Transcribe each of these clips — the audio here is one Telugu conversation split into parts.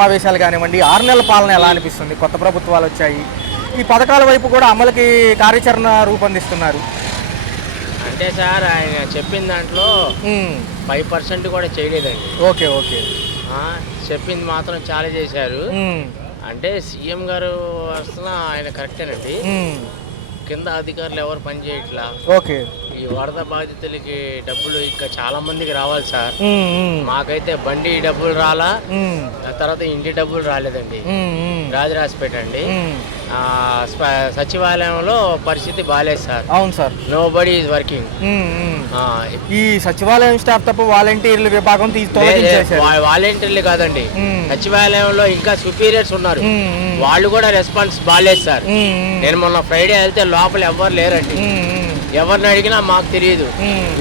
సమావేశాలు కానివ్వండి, 6 నెలల పాలన ఎలా అనిపిస్తుంది? కొత్త ప్రభుత్వాలు వచ్చాయి, ఈ పథకాల వైపు కూడా అమలుకి కార్యాచరణ రూపొందిస్తున్నారు. అంటే సార్ ఆయన చెప్పిన దాంట్లో 5% కూడా చేయలేదండి. Okay okay. చెప్పింది మాత్రం చాలా చేశారు. అంటే సీఎం గారు వస్తున్నా ఆయన కరెక్టేనండి. కింద అధికారులు ఎవరు పని చేయట్లా. ఓకే. ఈ వరద బాధితులకి డబ్బులు ఇంకా చాలా మందికి రావాలి సార్. మాకైతే బండి డబ్బులు రాలా, తర్వాత ఇంటి డబ్బులు రాలేదండి. రాజరాజపేట అండి, సచివాలయంలో పరిస్థితి బాగాలేదు సార్. అవును sir. Nobody is working. ఈ సచివాలయం స్టాఫ్ తప్ప వాలంటీర్ల విభాగం వాలంటీర్లు కాదండి, సచివాలయంలో ఇంకా సుపీరియర్స్ ఉన్నారు, వాళ్ళు కూడా రెస్పాన్స్ బాగాలేదు సార్. నేను మొన్న ఫ్రైడే వెళ్తే లోపల ఎవరు లేరండి. ఎవరిని అడిగినా మాకు తెలియదు.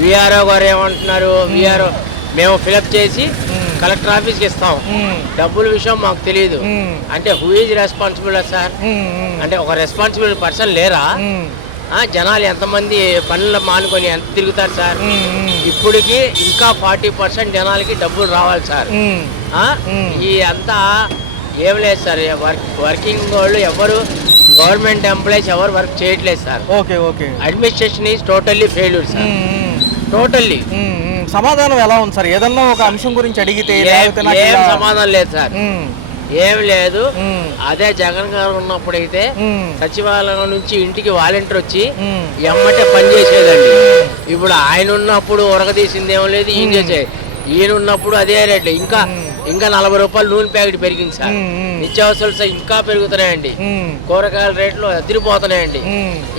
విఆర్ఓ గారు ఏమంటున్నారు, విఆర్ఓ మేము ఫిలప్ చేసి కలెక్టర్ ఆఫీస్కి ఇస్తాం, డబ్బుల విషయం మాకు తెలియదు. అంటే హూ ఈజ్ రెస్పాన్సిబుల్ సార్? అంటే ఒక రెస్పాన్సిబుల్ పర్సన్ లేరా? జనాలు ఎంతమంది పనులు మానుకొని ఎంత తిరుగుతారు సార్? ఇప్పటికి ఇంకా 40% జనాలకి డబ్బులు రావాలి సార్. ఈ అంతా ఏం లేదు సార్. వర్కింగ్ వాళ్ళు ఎవరు, గవర్నమెంట్ ఎంప్లాయీస్ ఎవరు వర్క్ చేయట్లేదు sir. Okay okay. Administration is totally failure sir. Totally. సమాధానం ఎలా ఉంది సార్? ఏదన్నా ఒక అంశం గురించి అడిగితే ఏం సమాధానం లేదు సార్. ఏం లేదు. అదే జగన్ గారు ఉన్నప్పుడైతే సచివాలయం నుంచి ఇంటికి వాలంటీర్ వచ్చి ఎమ్మటే పని చేసేదండి. ఇప్పుడు ఆయన ఉన్నప్పుడు ఉరగదీసింది ఏం లేదు, ఈయన చేసే. ఈయన ఉన్నప్పుడు అదే రేట్లు, ఇంకా 40 రూపాయలు నూనె ప్యాకెట్ పెరిగింది సార్. నిత్యావసరాలు ఇంకా పెరుగుతున్నాయండి. కూరగాయల రేట్లు ఎదిరిపోతున్నాయండి.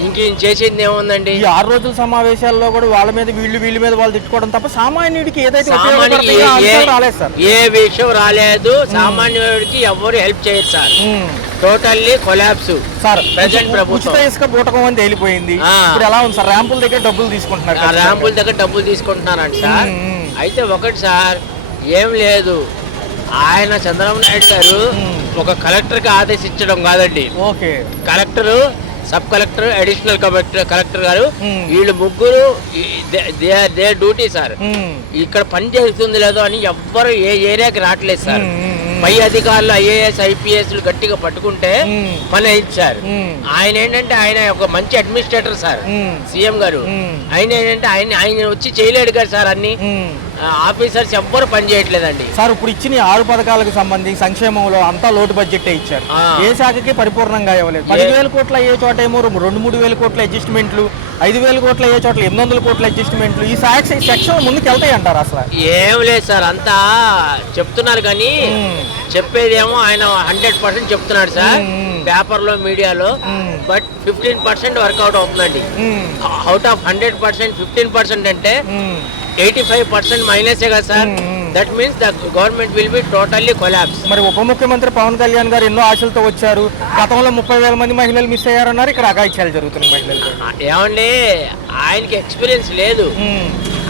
ఇంకేం చేసేది ఏముందండి? 6 రోజుల సమావేశాల్లో కూడా వాళ్ళ మీద వీళ్ళ మీద వాళ్ళు తిట్టుకోవడం తప్ప సామాన్యుడికి ఏదైతే ఏ విషయం రాలేదు. సామాన్యుడికి ఎవరు హెల్ప్ చేయరు sir. Totally collapse sir. Present ప్రభుత్వం ఇసుక బూటకం అని తేలిపోయింది. ఇప్పుడు ఎలా ఉంది సార్? ర్యాంపుల దగ్గర డబ్బులు తీసుకుంటున్నారు. ర్యాంపుల దగ్గర డబ్బులు తీసుకుంటున్నారండి సార్. అయితే ఒకటి సార్, ఏం లేదు, ఆయన చంద్రబాబు నాయుడు గారు ఒక కలెక్టర్కి ఆదేశించడం కాదండి. Okay. Collector, sub collector, additional collector గారు, వీళ్ళు ముగ్గురు దే డ్యూటీ సార్. ఇక్కడ పని చేస్తుంది లేదో అని ఎవ్వరు ఏ ఏరియాకి రావట్లేదు సార్. పై అధికారులు ఐఏఎస్ ఐపీఎస్లు గట్టిగా పట్టుకుంటే పని అయింది సార్. ఆయన ఏంటంటే ఆయన ఒక మంచి అడ్మినిస్ట్రేటర్ సార్. సీఎం గారు ఆయన ఏంటంటే ఆయన వచ్చి చేయలేడు కదా సార్. అన్ని ఆఫీసర్స్ ఎవ్వరు పని చేయట్లేదండి సార్. ఇప్పుడు ఇచ్చిన 6 పథకాలకు సంబంధించి సంక్షేమంలో అంతా లోటు బడ్జెట్ ఇచ్చారు. ఏ శాఖకి పరిపూర్ణంగా ఇవ్వలేదు. 10,000 కోట్ల అయ్యే చోట ఏమో 2-3 కోట్ల అడ్జస్ట్మెంట్లు, 5,000 కోట్ల అయ్యే చోట్ల 800 కోట్ల అడ్జస్ట్మెంట్లు. ఈ సెక్షన్ ముందుకు వెళ్తాయి అంటారు? అసలు ఏం లేదు సార్. అంతా చెప్తున్నారు కానీ చెప్పేదేమో ఆయన 100% చెప్తున్నాడు సార్ పేపర్లో, మీడియాలో. బట్ 15% వర్కౌట్ అవుతుందండి. అవుట్ ఆఫ్ 100% 15% అంటే 85% మైనసే కదా sir. That means the government will B totally collapse. మరి ఉప ముఖ్యమంత్రి పవన్ కళ్యాణ్ గారు ఎన్నో ఆశలతో వచ్చారు. గతంలో 30,000 మంది మహిళలు మిస్ అయ్యారన్నారు. ఇక్కడ అఘాయిత్యాలు జరుగుతున్నాయి మహిళలు. ఏమండి, ఆయనకి ఎక్స్పీరియన్స్ లేదు.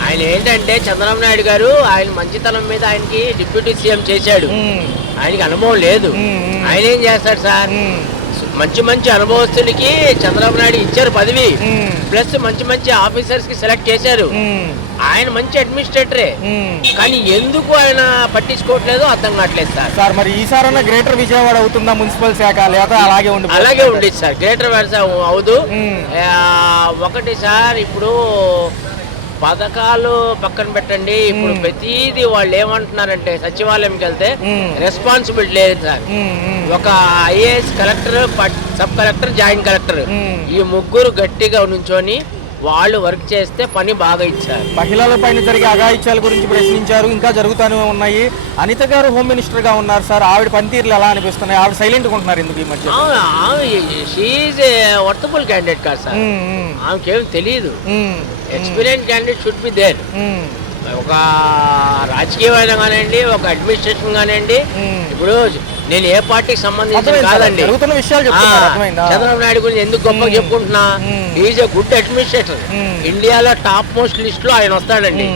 ఆయన ఏంటంటే చంద్రబాబు నాయుడు గారు ఆయన మంచితనం మీద ఆయనకి డిప్యూటీ సీఎం చేశాడు. ఆయనకి అనుభవం లేదు. ఆయన ఏం చేస్తాడు సార్? మంచి అనుభవస్తులకి చంద్రబాబు నాయుడు ఇచ్చారు పదవి, ప్లస్ మంచి ఆఫీసర్స్ కి సెలెక్ట్ చేశారు. ఆయన మంచి అడ్మినిస్ట్రేటరే, కానీ ఎందుకు ఆయన పట్టించుకోవట్లేదు అర్థం కావట్లేదు సార్. సార్ మరి ఈసారైనా గ్రేటర్ విజయవాడ అవుతుందా మున్సిపల్ శాఖ, లేదా అలాగే ఉండేది సార్? గ్రేటర్ అవుదు. ఒకటి సార్, ఇప్పుడు పథకాలు పక్కన పెట్టండి. ఇప్పుడు ప్రతిదీ వాళ్ళు ఏమంటున్నారంటే సచివాలయంకి వెళ్తే రెస్పాన్సిబిలిటీ లేదు సార్. ఒక IAS collector, sub collector, joint collector, ఈ ముగ్గురు గట్టిగా నుంచొని వాళ్ళు వర్క్ చేస్తే పని బాగా ఇచ్చారు. మహిళల పైన జరిగే అఘాయిత్యాల గురించి ప్రశ్నించారు. ఇంకా జరుగుతూనే ఉన్నాయి. అనిత గారు హోమ్ మినిస్టర్ గా ఉన్నారు సార్. ఆవిడ పనితీరులు ఎలా అనిపిస్తున్నాయి? ఆవిడ సైలెంట్ గా ఉంటున్నారు ఎందుకు ఈ మధ్య? షీఈ్ ఏ వర్తబుల్ క్యాండిడేట్ కాదు సార్. ఆమెకేం తెలియదు. Experience candidate should be there. ఒక రాజకీయమైన కానివ్వండి, ఒక అడ్మినిస్ట్రేషన్ కానివ్వండి. ఇప్పుడు నేను ఏ పార్టీకి సంబంధించిన కాదండి. చంద్రబాబు నాయుడు గురించి ఎందుకు గొప్పగా చెప్పుకుంటున్నా? Is a good administrator. ఇండియాలో టాప్ మోస్ట్ లిస్ట్ లో ఆయన వస్తాడండి.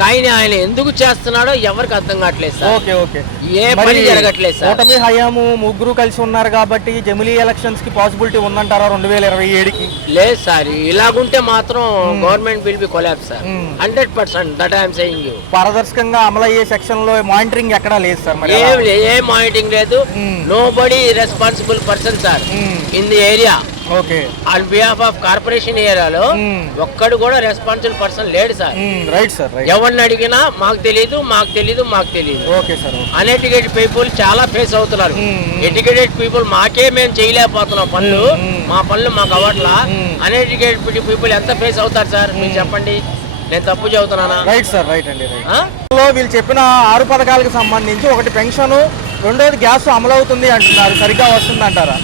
కానీ ఆయన ఎందుకు చేస్తున్నాడో ఎవరికి అర్థం కావట్లేదు సార్. ఓకే ఓకే ఏ పని జరగట్లేదు సార్. కూటమి హయాము ముగ్గురు కలిసి ఉన్నారు కాబట్టి జమిలీ ఎలక్షన్స్ కి పాసిబిలిటీ ఉందంటారా 2027కి? లేదు సార్, ఇలాగుంటే మాత్రం government will be collapse sir 100%. That I'm saying you. పారదర్శకంగా అమలయ్యే సెక్షన్ లో మానిటరింగ్ ఎక్కడా లేదు సార్. మరి ఏ మానిటరింగ్ లేదు. Nobody responsible person sir in the area. Okay. On behalf of corporation ఏరియాలో ఒక్కడు కూడా రెస్పాన్సిబుల్ పర్సన్ లేడు సార్. Right sir. ఎవరిని అడిగినా మాకు తెలీదు. Okay sir. అన్ఎడ్యుకేటెడ్ పీపుల్ చాలా ఫేస్ అవుతున్నారు. ఎడ్యుకేటెడ్ పీపుల్ మాకే మేము చేయలేకపోతున్నాం పనులు, మా పనులు మాకు అవ్వట్లా. అన్ఎడ్యుకేటెడ్ పీపుల్ ఎంత ఫేస్ అవుతారు సార్ మీరు చెప్పండి? నేను తప్పు చెబుతున్నానా? Right sir. రైట్ అండి. వీళ్ళు చెప్పిన 6 పథకాలకు సంబంధించి ఒకటి పెన్షన్, రెండోది గ్యాస్ అమలవుతుంది అంటున్నారు. సరిగ్గా వస్తుంది అంటారా?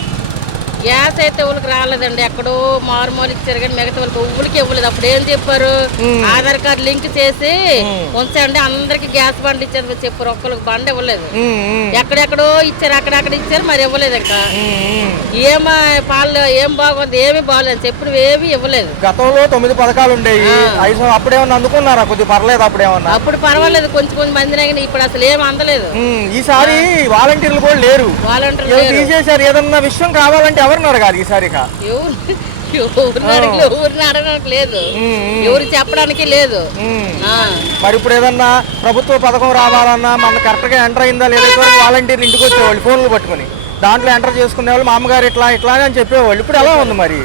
గ్యాస్ అయితే ఊళ్ళకి రాలేదండి. ఎక్కడో మారుమూలు ఇచ్చారు కానీ మిగతా వాళ్ళకి ఊళ్ళకి ఇవ్వలేదు. అప్పుడు ఏం చెప్పారు, ఆధార్ కార్డు లింక్ చేసి ఉంచండి అందరికి గ్యాస్ బండి ఇచ్చేది చెప్పారు. ఒక్కరికి బండి ఇవ్వలేదు. ఎక్కడెక్కడో ఇచ్చారు, అక్కడక్కడ ఇచ్చారు, మరి ఇవ్వలేదు. ఇంకా పాలు ఏం బాగుంది, ఏమి బాగలేదు, చెప్పినవి ఏమి ఇవ్వలేదు. గతంలో 9 పథకాలు ఉండేవి. అప్పుడేమన్నా అందుకున్నారా? కొద్దిగా పర్లేదు అప్పుడేమన్నా? అప్పుడు పర్వాలేదు, కొంచెం మంది. ఇప్పుడు అసలు ఏం అందలేదు. ఈసారి వాలంటీర్లు కూడా లేరు. వాలంటీర్లు తీసేశారు. ఏదన్నా విషయం కావాలంటే ఎవరిని అడగాలి ఈసారి? ఎవరిని అడగడానికి లేదు, ఎవరు చెప్పడానికి లేదు. మరి ఇప్పుడు ఏదన్నా ప్రభుత్వ పథకం రావాలన్నా మన కరెక్ట్ గా ఎంటర్ అయిందా లేదా వాలంటీర్లు ఇంటికి వచ్చేవాళ్ళు ఫోన్లు పట్టుకుని దాంట్లో ఎంటర్ చేసుకునే వాళ్ళు, మా అమ్మగారు ఇట్లా అని చెప్పేవాళ్ళు. ఇప్పుడు ఎలా ఉంది మరి?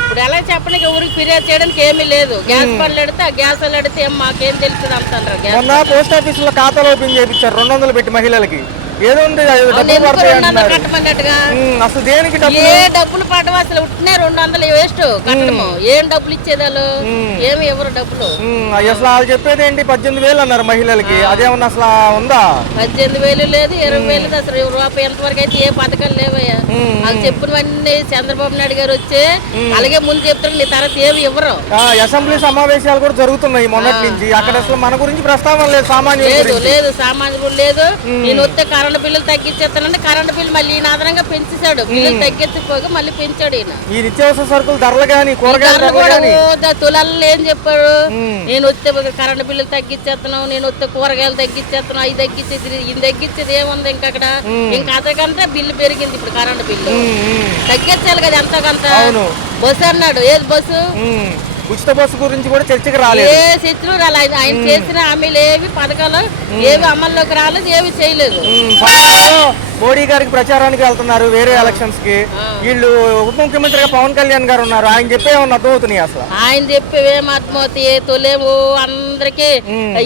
ఇప్పుడు ఎలా చెప్పడానికి ఊరికి ఫిర్యాదు చేయడానికి ఏమీ లేదు. గ్యాస్ పనులు ఎడితే గ్యాస్ వాళ్ళు ఎడితే మాకేం తెలుస్తుంది అంటారు. మొన్న పోస్ట్ ఆఫీస్ లో ఖాతాలు ఓపెన్ చేయించారు 200 పెట్టి మహిళలకి. ఏదో ఉంది అసలు దేనికి ఏ డబ్బులు పడవు అసలు ఉట్టినే 200 వేస్ట్ కట్టడము. ఏం డబ్బులు ఇచ్చేది వాళ్ళు? ఏమి ఎవరు డబ్బులు? అసలు వాళ్ళు చెప్పేది ఏంటి 18,000 అన్నారు మహిళలకి. అదేమన్నా అసలు ఉందా? 18,000 లేదు, 20,000 అసలు రూపాయి ఎంతవరకు అయితే ఏ పథకాలు లేవయ్యా. వాళ్ళు చెప్పినవన్నీ చంద్రబాబు నాయుడు గారు వచ్చి అలాగే ముందు చెప్తారు, నీ తర్వాత ఏమి ఇవ్వరు. అసెంబ్లీ సమావేశాలు కూడా జరుగుతున్నాయి మొన్నటి నుంచి. అక్కడ అసలు మన గురించి ప్రస్తావన లేదు. సామాన్యులు లేదు, సామాన్యులు లేదు. నేను వస్తే కరెంటు బిల్లులు తగ్గించేస్తానంటే కరెంటు బిల్లు మళ్ళీ ఈయన అదనంగా పెంచేశాడు. బిల్లులు తగ్గించకపోగా మళ్ళీ పెంచాడు ఈయన. ఈ నిత్యావసర సరుకులు ధరలు కానీ తులాలు ఏం చెప్పాడు, నేను వస్తే కరెంటు బిల్లులు తగ్గించేస్తున్నావు, నేను వస్తే కూరగాయలు తగ్గించేస్తున్నావు, అవి తగ్గించేది ఇది తగ్గించేది ఏముంది ఇంకా అక్కడ? ఇంకా అంతకంటే బిల్లు పెరిగింది. ఇప్పుడు కరెంటు బిల్లు తగ్గించాలి కదా ఎంతకంత. బస్సు అన్నాడు, ఏది బస్సు? ఉచిత బస్సు గురించి కూడా చర్చకు రాలేదు. ఏ చర్చలు రాలేదు. ఆయన చేసిన హామీలు ఏవి పథకాలు ఏవి అమల్లోకి రాలేదు, ఏవి చేయలేదు. మోడీ గారికి ప్రచారానికి వెళ్తున్నారు వేరే ఎలక్షన్స్ కి. వీళ్ళు ఉప ముఖ్యమంత్రిగా పవన్ కళ్యాణ్ గారు ఉన్నారు. ఆయన చెప్పే ఏమన్నా అర్థమవుతున్నాయి అసలు? ఆయన చెప్పేవి ఏం అర్థమవుతాయి? తొలేమో అందరికి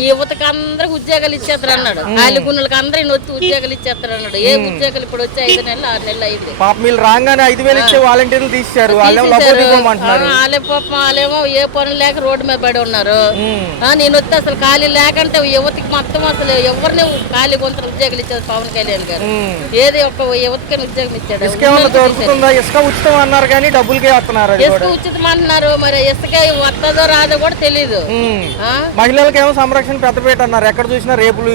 యువతకి అందరికి ఉద్యోగాలు ఇచ్చేస్తారు అన్నాడు. కాలిగున్నులకి అందరూ వచ్చి ఉద్యోగాలు ఇచ్చేస్తారు అన్నాడు. ఏ ఉద్యోగాలు ఇప్పుడు వచ్చి 5 నెలలు 6 నెలలు అయింది. పాప వీళ్ళు రాగానే 5,000 ఇచ్చే వాలంటీర్లు తీశారు. వాళ్ళే పాపం వాళ్ళేమో ఏ పనులు లేక రోడ్డు మీద పడి ఉన్నారు. నేను వస్తే అసలు ఖాళీ లేకంటే యువతకి మొత్తం అసలు ఎవరిని ఖాళీ కొంత ఉద్యోగాలు ఇచ్చారు పవన్ కళ్యాణ్ గారు. ఏది ఒక యువతకని ఉద్యోగం ఇచ్చాడు. ఇసుక ఉచితం అన్నారు కానీ డబ్బులకే వస్తున్నారు. ఇసుక ఉచితం అన్నారు, మరి ఇసుక వస్తుందో రాదో కూడా తెలీదు. మహిళలకు ఏమో సంరక్షణ పెద్దపేట అన్నారు. ఎక్కడ చూసినా రేపులు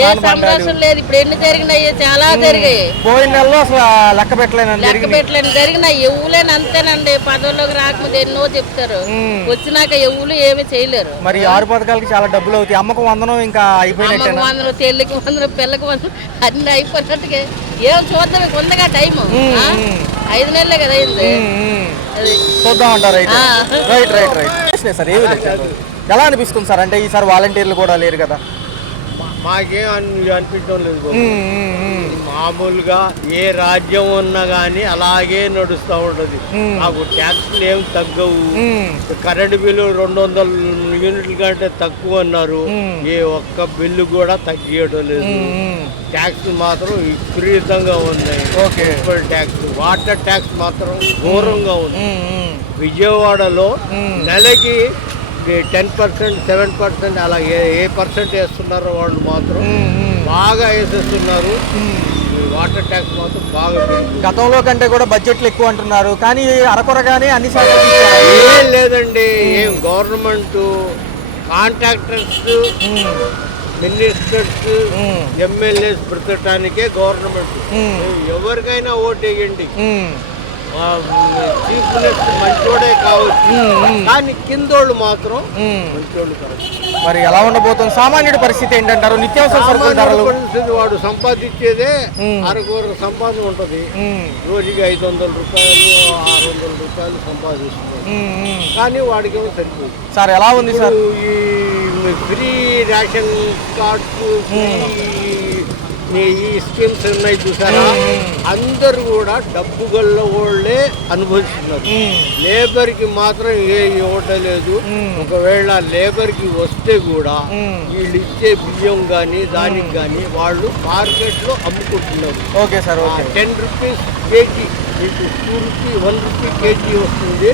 ఏ సంరక్షణ లేదు. ఇప్పుడు ఎన్ని జరిగినాయి? చాలా జరిగాయి. పోయిన నెలలో అసలు లెక్క పెట్టలేని జరిగినాయి. ఎవ్వులేని అంతేనండి. పదవుల్లోకి రాకముందు ఎన్నో చెప్తారు, వచ్చినాక ఎవ్వులు ఏమి చేయలేరు. మరి 6 పథకాలకి చాలా డబ్బులు అవుతాయి. అమ్మకు వందనం ఇంకా అయిపోయినట్టు, వందనం తెల్లికి వందనం పిల్లకి వందనం అన్ని అయిపోయినట్టుగా. ఏం చూద్దాం, ఉందగా టైం. 5 నెలలే కదా అయింది. చూద్దాం అంటారు. సార్ ఎలా అనిపిస్తుంది సార్? అంటే ఈసారి వాలంటీర్లు కూడా లేరు కదా? మాకేం అనిపించడం లేదు. మామూలుగా ఏ రాజ్యం ఉన్నా కానీ అలాగే నడుస్తూ ఉంటుంది. మాకు ట్యాక్స్లు ఏం తగ్గవు. కరెంటు బిల్లు 200 యూనిట్ల కంటే తక్కువ అన్నారు. ఏ ఒక్క బిల్లు కూడా తగ్గియడం లేదు. ట్యాక్స్ మాత్రం విపరీతంగా ఉన్నాయి. ట్యాక్స్, వాటర్ ట్యాక్స్ మాత్రం ఘోరంగా ఉంది. విజయవాడలో నెలకి 10%, 7% అలా ఏ పర్సెంట్ వేస్తున్నారో వాళ్ళు మాత్రం బాగా వేసేస్తున్నారు. వాటర్ ట్యాక్స్ మాత్రం బాగా గతంలో కంటే కూడా బడ్జెట్లు ఎక్కువ అంటున్నారు. కానీ అరకొరగానే అన్ని శాతం ఏం లేదండి. ఏం గవర్నమెంట్ కాంట్రాక్టర్స్, మినిస్టర్స్, ఎమ్మెల్యేస్ బ్రతకటానికే గవర్నమెంట్. ఎవరికైనా ఓటు వేయండి. చీఫ్ మినిస్టర్ మంచోడే కావచ్చు, కానీ కిందోళ్ళు మాత్రం మంచోళ్ళు కాదు. మరి ఎలా ఉండబోతుంది సామాన్యుడి పరిస్థితి ఏంటంటారు? నిత్యావసర సరుకుల ధరలు వాడు సంపాదించేదే అరకూర సంపాదన ఉంటది. రోజుకి 500 రూపాయలు 600 రూపాయలు సంపాదిస్తున్నారు, కానీ వాడికి ఏమో సరిపోతుంది. సార్ ఎలా ఉంది సార్? ఈ ఫ్రీ రేషన్ కార్డ్స్, ఈ స్కీమ్స్ ఉన్నాయి చూసారా, అందరు కూడా డబ్బు గల్ల వాళ్ళే అనుభవిస్తున్నారు. లేబర్కి మాత్రం ఏ ఇవ్వటలేదు. ఒకవేళ లేబర్కి వస్తే కూడా వీళ్ళు ఇచ్చే బియ్యం కానీ దానికి కానీ వాళ్ళు మార్కెట్లో అమ్ముకుంటున్నారు. Okay sir, okay. 10 rupees KG, మీకు 2 రూపీ 1 రూపీ కేజీ వస్తుంది.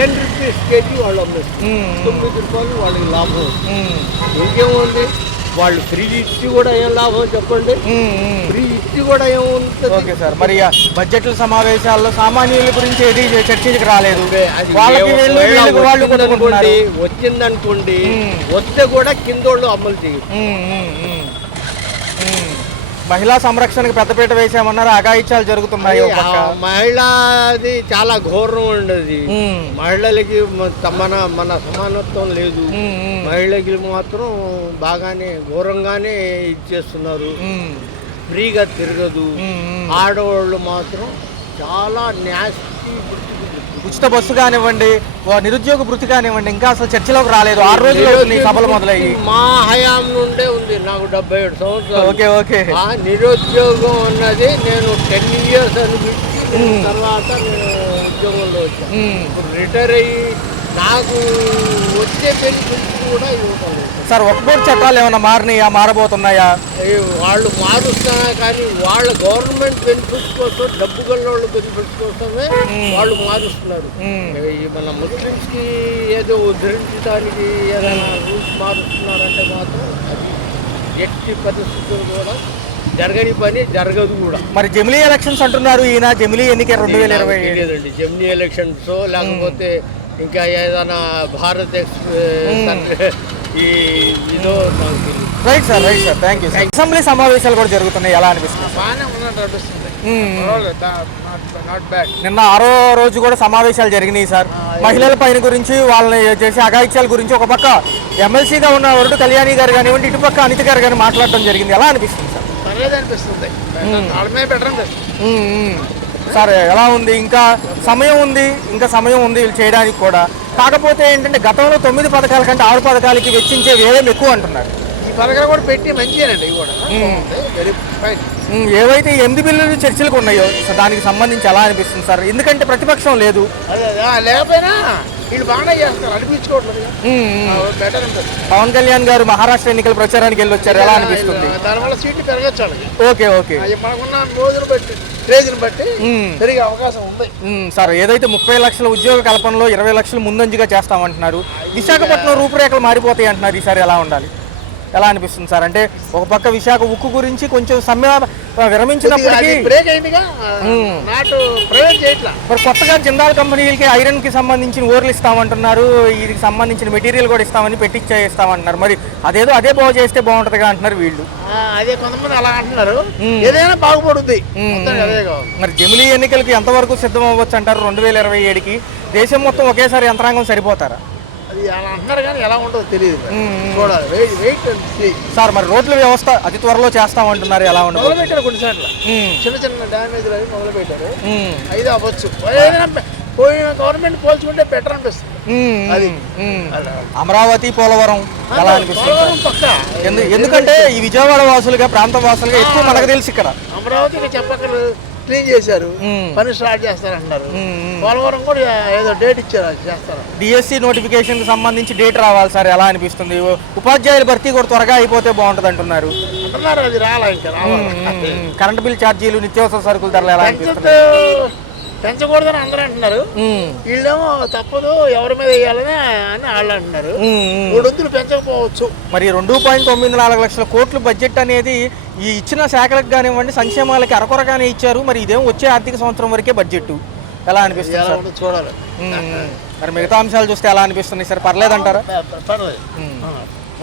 10 రూపీస్ కేజీ వాళ్ళు అమ్మేస్తారు. 9 రూపాయలు వాళ్ళకి లాభం. ఇంకేముంది, వాళ్ళు ఫ్రీ ఇచ్చి కూడా ఏం లాభం చెప్పండి? ఫ్రీ ఇచ్చి కూడా ఏముంటుంది? ఓకే సార్, మరి బడ్జెట్ల సమావేశాల్లో సామాన్యుల గురించి ఏది చర్చకి రాలేదు. వచ్చిందనుకోండి, వస్తే కూడా కిందోళ్ళు అమలు చేయరు. మహిళా సంరక్షణకు పెద్దపీట వేసామన్నారు, అఘాయిత్యాలు జరుగుతున్నాయి. మహిళది చాలా ఘోరం ఉండదు. మహిళలకి మన సమానత్వం లేదు. మహిళకి మాత్రం బాగానే ఘోరంగానే ఇచ్చేస్తున్నారు. ఫ్రీగా తిరగదు. ఆడవాళ్ళు మాత్రం చాలా నాస్తి. ఉచిత బస్సు కానివ్వండి, నిరుద్యోగ వృత్తి కానివ్వండి, ఇంకా అసలు చర్చలోకి రాలేదు. 6 రోజులు అవుతుంది సభలు మొదలయ్యి. మా హయాం నుండే ఉంది. నాకు 77 సంవత్సరాలు. Okay, okay. నిరుద్యోగం అన్నది నేను 10 ఇయర్స్ అనిపించి తర్వాత నేను ఉద్యోగంలో వచ్చాను. ఇప్పుడు రిటైర్ అయ్యి నాకు వచ్చే బెనిఫిట్స్ కూడా ఇవ్వటం లేదు. సార్, ఒక్కబోర్డు చట్టాలు ఏమైనా మారబోతున్నాయా? వాళ్ళు మారుస్తున్నా కానీ వాళ్ళ గవర్నమెంట్ బెనిఫిట్స్ కోసం, డబ్బు గల్లోళ్ళ బెనిఫిట్స్ కోసమే వాళ్ళు మారుస్తున్నారు. మన ముస్లిమ్స్ కి ఏదో ఉద్ధరించడానికి ఏదైనా రూల్స్ మారుస్తున్నారంటే మాత్రం అది ఎట్టి పరిస్థితులు కూడా జరగని పని, జరగదు కూడా. మరి జమిలీ ఎలక్షన్స్ అంటున్నారు ఈయన. జమిలీ ఎన్నిక 2020 లేదండి. జమిలీ ఎలక్షన్స్ లేకపోతే ఇంకా ఏదైనా భారత్ ఇదో నాకు తెలియదు. Right sir, right sir, thank you. Assembly సమావేశాలు కూడా జరుగుతున్నాయి, ఎలా అనిపిస్తుంది? బాగానే ఉన్నట్టు అనిపిస్తుంది. నిన్న 6వ రోజు కూడా సమావేశాలు జరిగినాయి సార్. మహిళల పైన గురించి, వాళ్ళని చేసే అఘాయిత్యాల గురించి ఒక పక్క ఎమ్మెల్సీగా ఉన్న వరుడు కళ్యాణి గారు కానివ్వండి, ఇటుపక్క అనిత గారు కానీ మాట్లాడడం జరిగింది. ఎలా అనిపిస్తుంది సార్? అనిపిస్తుంది సార్, ఎలా ఉంది? ఇంకా సమయం ఉంది వీళ్ళు చేయడానికి కూడా. కాకపోతే ఏంటంటే గతంలో 9 పథకాల కంటే 6 పథకాలకి వెచ్చించే వ్యయం ఎక్కువ అంటున్నారు. ఈ పథకాలు కూడా పెట్టి మంచిగానండి. ఏవైతే 8 బిల్లులు చర్చలకు ఉన్నాయో దానికి సంబంధించి ఎలా అనిపిస్తుంది సార్? ఎందుకంటే ప్రతిపక్షం లేదు. లేకపోయినా వీళ్ళు బాగానే చేస్తారు, అనిపించుకోవట్లేదు. పవన్ కళ్యాణ్ గారు మహారాష్ట్ర ఎన్నికల ప్రచారానికి వెళ్ళి వచ్చారు, ఎలా అనిపిస్తుంది? దానివల్ల సీట్లు పెరగచ్చు. Okay, okay. మనకున్న రోజును బట్టి, క్రేజ్ని బట్టి పెరిగే అవకాశం ఉంది. సార్, ఏదైతే 30 లక్షల ఉద్యోగ కల్పనలో 20 లక్షలు ముందంజుగా చేస్తామంటున్నారు, విశాఖపట్నం రూపురేఖలు మారిపోతాయి అంటున్నారు. ఈసారి ఎలా ఉండాలి? ఎలా అనిపిస్తుంది సార్? అంటే ఒక పక్క విశాఖ ఉక్కు గురించి కొంచెం సమ్మె విరమించినప్పటికీ మరి కొత్తగా జిందాల్ కంపెనీలకి ఐరన్ కి సంబంధించిన ఓర్లు ఇస్తామంటున్నారు, వీటికి సంబంధించిన మెటీరియల్ కూడా ఇస్తామని పెట్టించేస్తామంటున్నారు. మరి అదే బాగు చేస్తే బాగుంటదిగా అంటున్నారు వీళ్ళు. అదే కొంతమంది అలా అంటున్నారు. ఏదైనా బాగుపడుద్ది. మరి జమిలీ ఎన్నికలకి ఎంతవరకు సిద్ధం అవ్వచ్చు అంటారు? 2027కి దేశం మొత్తం ఒకేసారి యంత్రాంగం సరిపోతారా? అది అలా అంటున్నారు కానీ ఎలా ఉంటుందో తెలియదు. చూడాలి, వెయిట్ అండ్ సీ. సార్, మరి రోడ్ల వ్యవస్థ అతి త్వరలో చేస్తామంటున్నారు, ఎలా ఉండదు? మొదలు పెట్టారు కొన్ని సార్లు. చిన్న డ్యామేజ్ అవి మొదలు పెట్టారు. అయితే అవ్వచ్చు. పోయిన గవర్నమెంట్ పోల్చుకుంటే బెటర్ అనిపిస్తుంది. అది అమరావతి, పోలవరం ఎలా అనిపిస్తుంది? పక్క ఎందుకంటే ఈ విజయవాడ వాసులుగా, ప్రాంత వాసులుగా ఎక్కువ మనకు తెలుసు. ఇక్కడ అమరావతికి చెప్పక్కర్లేదు, క్లీన్ చేశారు, పని స్టార్ట్ చేస్తారంటున్నారు. పోలవరం కూడా ఏదో డేట్ ఇచ్చారు, అది చేస్తారు. డిఎస్సి నోటిఫికేషన్ కి సంబంధించి డేట్ రావాలి సార్, ఎలా అనిపిస్తుంది? ఉపాధ్యాయుల భర్తీ కూడా త్వరగా అయిపోతే బాగుంటది అంటున్నారు. అది రాలా, ఇంకా రావాలి. కరెంట్ బిల్ ఛార్జీలు, నిత్యావసర సరుకుల ధరలు ఎలా అనిపిస్తుంది? పెంచకూడదని అందరూ అంటున్నారు. వీళ్ళేమో తప్పదు, ఎవరి మీద వేయాలని అని వాళ్ళు అంటున్నారు. 3 వంతులు పెంచకపోవచ్చు. మరి 2.94 లక్షల కోట్ల బడ్జెట్ అనేది ఈ ఇచ్చిన శాఖలకు కానివ్వండి, సంక్షేమాలకి అరకొరగానే ఇచ్చారు. మరి ఇదేమో వచ్చే ఆర్థిక సంవత్సరం వరకే బడ్జెట్. ఎలా అనిపిస్తుంది? చూడాలి. మరి మిగతా అంశాలు చూస్తే ఎలా అనిపిస్తుంది సార్? పర్లేదంటారా? పర్లేదు.